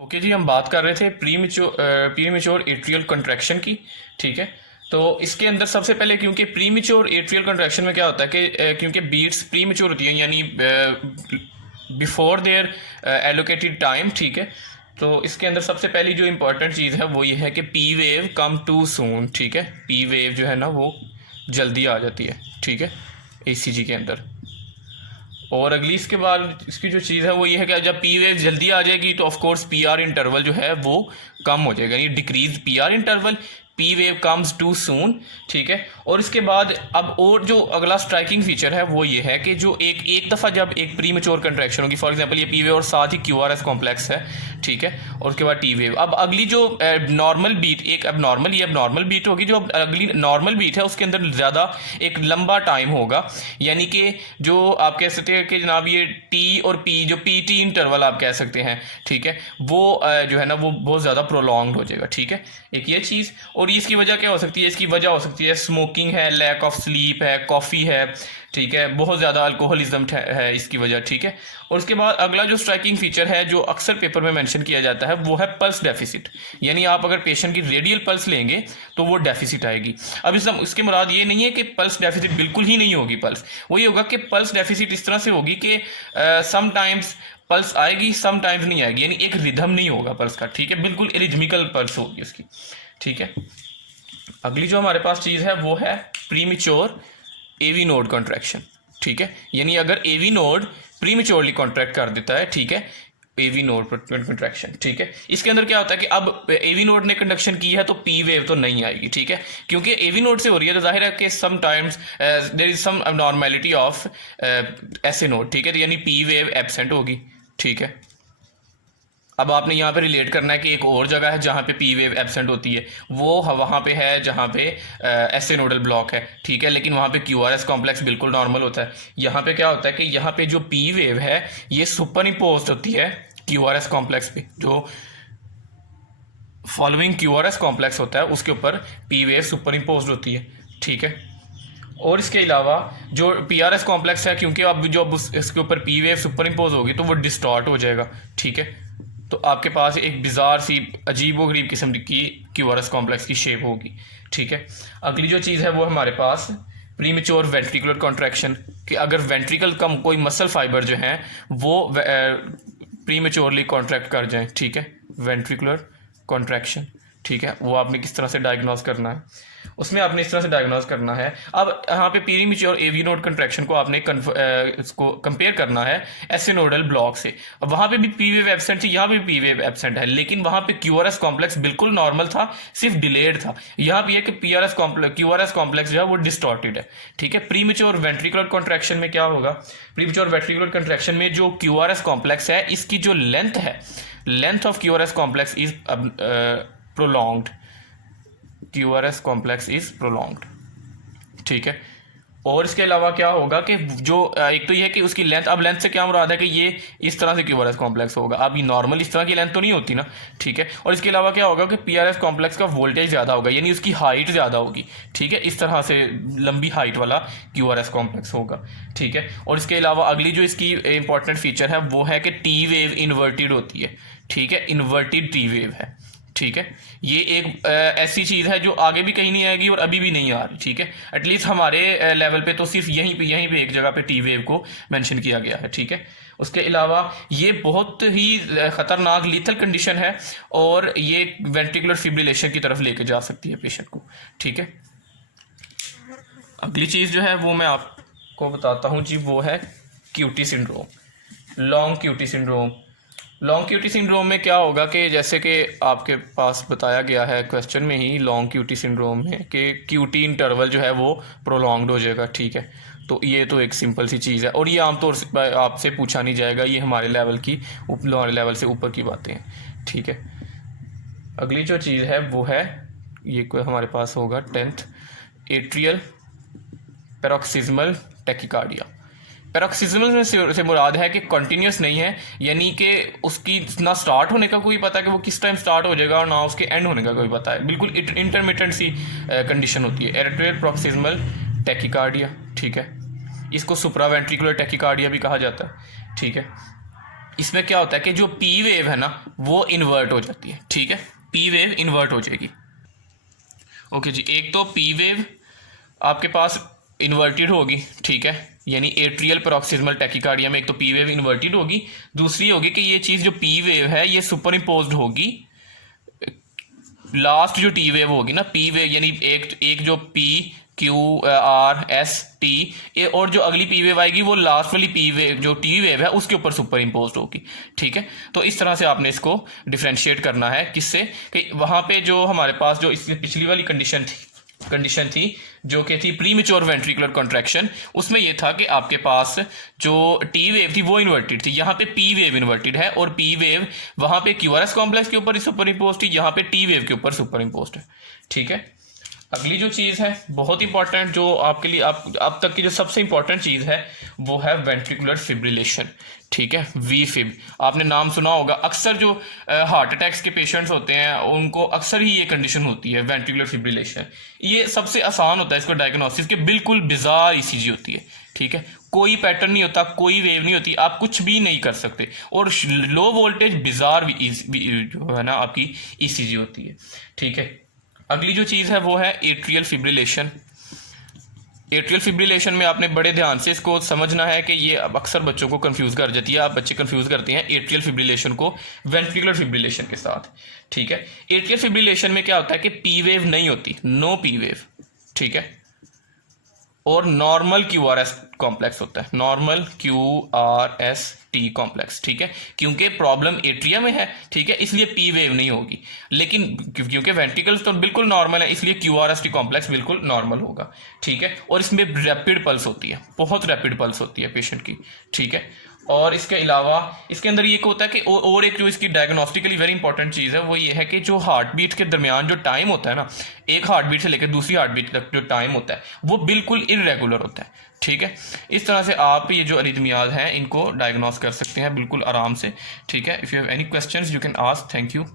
Okay जी, हम बात कर रहे थे प्रीमेच्योर एट्रियल कंट्रैक्शन की। ठीक है, तो इसके अंदर सबसे पहले क्योंकि प्रीमेच्योर एट्रियल कंट्रैक्शन में क्या होता है कि क्योंकि बीट्स प्रीमेच्योर होती हैं, यानी बिफोर देयर एलोकेटेड टाइम। ठीक है, तो इसके अंदर सबसे पहली जो इंपॉर्टेंट चीज़ है वो ये है कि P wave come too soon. ठीक है, पी वेव जो है ना वो जल्दी आ जाती है। ठीक है, ईसीजी के अंदर। और अगली इसके बाद इसकी जो चीज़ है वो ये है कि जब पी वेव जल्दी आ जाएगी तो of course P R interval जो है वो कम हो जाएगा, यानी decrease P R interval, P wave comes too soon. ठीक है, और इसके बाद अब और जो अगला स्ट्राइकिंग फीचर है वो ये है कि जो एक दफ़ा जब एक प्री मेच्योर कंट्रैक्शन होगी, फॉर एग्जांपल ये पी वेव और साथ ही क्यू आर एस कॉम्प्लेक्स है। ठीक है, और उसके बाद टी वेव। अब अगली जो नॉर्मल बीट, एक अब नॉर्मल बीट होगी, जो अगली नॉर्मल बीट है उसके अंदर ज़्यादा एक लंबा टाइम होगा, यानी कि जो आप कह सकते हैं कि जनाब ये टी और पी, जो पी टी इंटरवल आप कह सकते हैं। ठीक है, वो जो है ना वो बहुत ज़्यादा प्रोलॉन्ग्ड हो जाएगा। ठीक है, एक ये चीज़। और इसकी वजह क्या हो सकती है? इसकी वजह हो सकती है स्मोकिंग है, लैक ऑफ स्लीप है, कॉफ़ी है। ठीक है, बहुत ज़्यादा अल्कोहलिज्म है इसकी वजह। ठीक है, और उसके बाद अगला जो स्ट्राइकिंग फीचर है जो अक्सर पेपर में मेंशन किया जाता है वो है पल्स डेफिसिट, यानी आप अगर पेशेंट की रेडियल पल्स लेंगे तो वो डेफिसिट आएगी। अब इसके मुराद ये नहीं है कि पल्स डेफिसिट बिल्कुल ही नहीं होगी पल्स, वो ये होगा कि पल्स डेफिसिट इस तरह से होगी कि समटाइम्स पल्स आएगी, समटाइम्स नहीं आएगी, यानी एक रिदम नहीं होगा पल्स का। ठीक है, बिल्कुल इरिथमिकल पल्स होगी उसकी। ठीक है, अगली जो हमारे पास चीज़ है वो है प्रीमेच्योर एवी नोड कॉन्ट्रैक्शन। ठीक है, यानी अगर एवी नोड प्रीमेच्योरली कॉन्ट्रैक्ट कर देता है, ठीक है, एवी नोड कंट्रैक्शन। ठीक है, इसके अंदर क्या होता है कि अब एवी नोड ने कंडक्शन की है तो पी वेव तो नहीं आएगी। ठीक है, क्योंकि एवी नोड से हो रही है तो जाहिर है कि sometimes there is some abnormality of ऐसे नोड। ठीक है, तो यानी पी वेव एब्सेंट होगी। ठीक है, अब आपने यहाँ पे रिलेट करना है कि एक और जगह है जहाँ पे पी वेव एब्सेंट होती है, वो वहाँ पे है जहाँ पे एसे नोडल ब्लॉक है। ठीक है, लेकिन वहाँ पे क्यू आर एस कॉम्प्लेक्स बिल्कुल नॉर्मल होता है। यहाँ पे क्या होता है कि यहाँ पे जो पी वेव है ये सुपर इम्पोज होती है क्यू आर एस कॉम्प्लेक्स पे, जो following Q R S complex होता है उसके ऊपर पी वेव सुपर इम्पोज होती है। ठीक है, और इसके अलावा जो पी आर एस कॉम्प्लेक्स है, क्योंकि अब जो इसके ऊपर पी वेव सुपर इम्पोज होगी तो वो डिस्टॉर्ट हो जाएगा। ठीक है, तो आपके पास एक बिजार सी अजीब व गरीब किस्म की क्यू आर एस कॉम्प्लेक्स की शेप होगी। ठीक है, अगली जो चीज़ है वो हमारे पास प्रीमेच्योर वेंट्रिकुलर कॉन्ट्रैक्शन, कि अगर वेंट्रिकल कम कोई मसल फाइबर जो हैं वो प्रीमेच्योरली कॉन्ट्रैक्ट कर जाएं। ठीक है, वेंट्रिकुलर कॉन्ट्रैक्शन। ठीक है, वो आपने किस तरह से डायग्नोज करना है, उसमें आपने इस तरह से डायग्नोज करना है। अब यहाँ पे प्रीमेच्योर एवी नोड कंट्रैक्शन को आपने इसको कंपेयर करना है एसे नोडल ब्लॉक से। अब वहाँ पे भी पी वेव एब्सेंट थी, यहाँ पे भी पी वेव एब्सेंट है, लेकिन वहाँ पे क्यू आर एस कॉम्प्लेक्स बिल्कुल नॉर्मल था, सिर्फ डिलेड था। यहाँ पे कि P R S complex, Q R S complex जो है वो डिस्टॉर्टेड है। ठीक है, प्रीमेच्योर वेंट्रिकुलर कॉन्ट्रैक्शन में क्या होगा? प्रीमेच्योर वेंट्रिकुलर कॉन्ट्रैक्शन में जो क्यू आर एस कॉम्प्लेक्स है इसकी जो लेंथ है, length of Q R S complex is prolonged, Q R S complex is prolonged. ठीक है, और इसके अलावा क्या होगा कि जो एक तो ये है कि उसकी लेंथ, अब लेंथ से क्या मुराद है कि ये इस तरह से क्यू आर एस कॉम्प्लेक्स होगा। अब ये नॉर्मल इस तरह की लेंथ तो नहीं होती ना। ठीक है, और इसके अलावा क्या होगा कि पी आर एस कॉम्प्लेक्स का वोल्टेज ज़्यादा होगा, यानी उसकी हाइट ज़्यादा होगी। ठीक है, इस तरह से लंबी हाइट वाला क्यू आर एस कॉम्प्लेक्स होगा। ठीक है, और इसके अलावा अगली जो इसकी इंपॉर्टेंट फीचर है वो है कि टी वेव इन्वर्टेड होती है। ठीक है, इन्वर्टेड टी वेव है। ठीक है, ये एक ऐसी चीज़ है जो आगे भी कहीं नहीं आएगी और अभी भी नहीं आ रही। ठीक है, एटलीस्ट हमारे लेवल पे तो सिर्फ यहीं पे एक जगह पे टी वेव को मेंशन किया गया है। ठीक है, उसके अलावा ये बहुत ही ख़तरनाक लीथल कंडीशन है और ये वेंट्रिकुलर फिब्रिलेशन की तरफ लेके जा सकती है पेशेंट को। ठीक है, अगली चीज़ जो है वो मैं आपको बताता हूँ जी, वो है QT syndrome, long QT syndrome. Long QT syndrome में क्या होगा कि जैसे कि आपके पास बताया गया है क्वेश्चन में ही, लॉन्ग क्यूटी सिंड्रोम में कि क्यूटी इंटरवल जो है वो प्रोलॉन्ग्ड हो जाएगा। ठीक है, तो ये तो एक सिंपल सी चीज़ है और ये आमतौर से आपसे पूछा नहीं जाएगा, ये हमारे लेवल से ऊपर की बातें हैं। ठीक है, अगली जो चीज़ है वो है ये कोई हमारे पास होगा 10th, atrial paroxysmal tachycardia. Paroxysmal से मुराद है कि कंटिन्यूस नहीं है, यानी कि उसकी ना स्टार्ट होने का कोई पता है कि वो किस टाइम स्टार्ट हो जाएगा और ना उसके एंड होने का कोई पता है, बिल्कुल इंटरमिटेंट सी कंडीशन होती है, एट्रियल पैरोक्सिस्मल टैकिकार्डिया। ठीक है, इसको सुप्रावेंट्रिकुलर टैकिकार्डिया भी कहा जाता है। ठीक है, इसमें क्या होता है कि जो पी वेव है ना वो इन्वर्ट हो जाती है, ठीक है, पी वेव इन्वर्ट हो जाएगी। ओके जी, एक तो पी वेव आपके पास इन्वर्टेड होगी, ठीक है, यानी एट्रियल पैरोक्सिस्मल टैकीकार्डिया में एक तो पी वेव इन्वर्टेड होगी, दूसरी होगी कि ये चीज़ जो पी वेव है ये सुपर इम्पोज्ड होगी, लास्ट जो टी वेव होगी ना, पी वेव यानी एक जो P Q R S T और जो अगली पी वेव आएगी वो लास्ट वाली पी वेव जो टी वेव है उसके ऊपर सुपर इम्पोज्ड होगी, ठीक है। तो इस तरह से आपने इसको डिफ्रेंशिएट करना है, किससे कि वहाँ पे जो हमारे पास जो इसकी पिछली वाली कंडीशन थी जो कि थी प्रीमेच्योर वेंट्रिकुलर कॉन्ट्रैक्शन, उसमें यह था कि आपके पास जो टी वेव थी वो इन्वर्टेड थी, यहाँ पे पी वेव इन्वर्टेड है और पी वेव वहाँ पे क्यूआरएस कॉम्प्लेक्स के ऊपर सुपर इम्पोज्ड थी, यहाँ पे टी वेव के ऊपर सुपर इम्पोज्ड है, ठीक है। अगली जो चीज़ है बहुत इंपॉर्टेंट, जो आपके लिए अब तक की जो सबसे इंपॉर्टेंट चीज़ है वो है वेंट्रिकुलर फिब्रिलेशन, ठीक है, वी फिब। आपने नाम सुना होगा, अक्सर जो हार्ट अटैक्स के पेशेंट्स होते हैं उनको अक्सर ही ये कंडीशन होती है वेंट्रिकुलर फिब्रिलेशन। ये सबसे आसान होता है इसको डायग्नोसिस के, बिल्कुल बिजार ईसीजी होती है, ठीक है, कोई पैटर्न नहीं होता, कोई वेव नहीं होती, आप कुछ भी नहीं कर सकते, और लो वोल्टेज बिजार जो है ना आपकी ईसीजी होती है, ठीक है। अगली जो चीज़ है वो है एट्रियल फिब्रिलेशन। एट्रियल फिब्रिलेशन में आपने बड़े ध्यान से इसको समझना है कि ये अब अक्सर बच्चों को कंफ्यूज कर जाती है, आप बच्चे कंफ्यूज करते हैं एट्रियल फिब्रिलेशन को वेंट्रिकुलर फिब्रिलेशन के साथ, ठीक है। एट्रियल फिब्रिलेशन में क्या होता है कि पी वेव नहीं होती, नो पी वेव, ठीक है, और normal Q R S complex होता है, normal Q R S T complex, ठीक है, क्योंकि प्रॉब्लम एट्रिया में है, ठीक है, इसलिए पी वेव नहीं होगी, लेकिन क्योंकि वेंट्रिकल्स तो बिल्कुल नॉर्मल है इसलिए Q R S T complex बिल्कुल नॉर्मल होगा, ठीक है, और इसमें रैपिड पल्स होती है, बहुत रैपिड पल्स होती है पेशेंट की, ठीक है। और इसके अलावा इसके अंदर ये होता है कि और एक जो इसकी डायग्नोस्टिकली वेरी इंपॉर्टेंट चीज़ है वो ये है कि जो हार्ट बीट के दरमियान जो टाइम होता है ना, एक हार्ट बीट से लेकर दूसरी हार्ट बीट तक जो टाइम होता है वो बिल्कुल इरेगुलर होता है, ठीक है। इस तरह से आप ये जो अरिथमियाज हैं इनको डायग्नोस कर सकते हैं बिल्कुल आराम से, ठीक है। If you have any questions you can ask. Thank you.